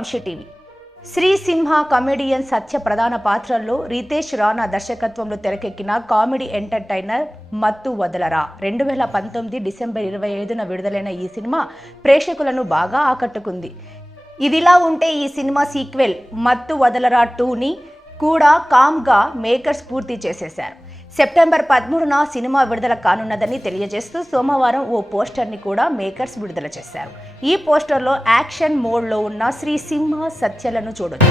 Vamsi TV. Shri సింహ comedian సత్య ప్రధాన పాత్రల్లో రితేష్ రాణా దర్శకత్వంలో తెరకెక్కిన కామెడీ ఎంటర్టైనర్ మత్తు వదలరా 2019 డిసెంబర్ 25న విడుదలైన ఈ సినిమా ప్రేక్షకులను బాగా ఆకట్టుకుంది. ఇదిలా ఉంటే ఈ సినిమా సీక్వెల్ మత్తు వదలరా 2ని కూడా కామ్గా మేకర్స్ పూర్తి చేసేశారు. సెప్టెంబర్ 13న సినిమా విడుదల కానున్నదని తెలియజేస్తూ సోమవారం ఓ పోస్టర్ని కూడా మేకర్స్ విడుదల చేశారు. ఈ పోస్టర్లో యాక్షన్ మోడ్లో ఉన్న శ్రీ సింహ సత్యలను చూడొచ్చు.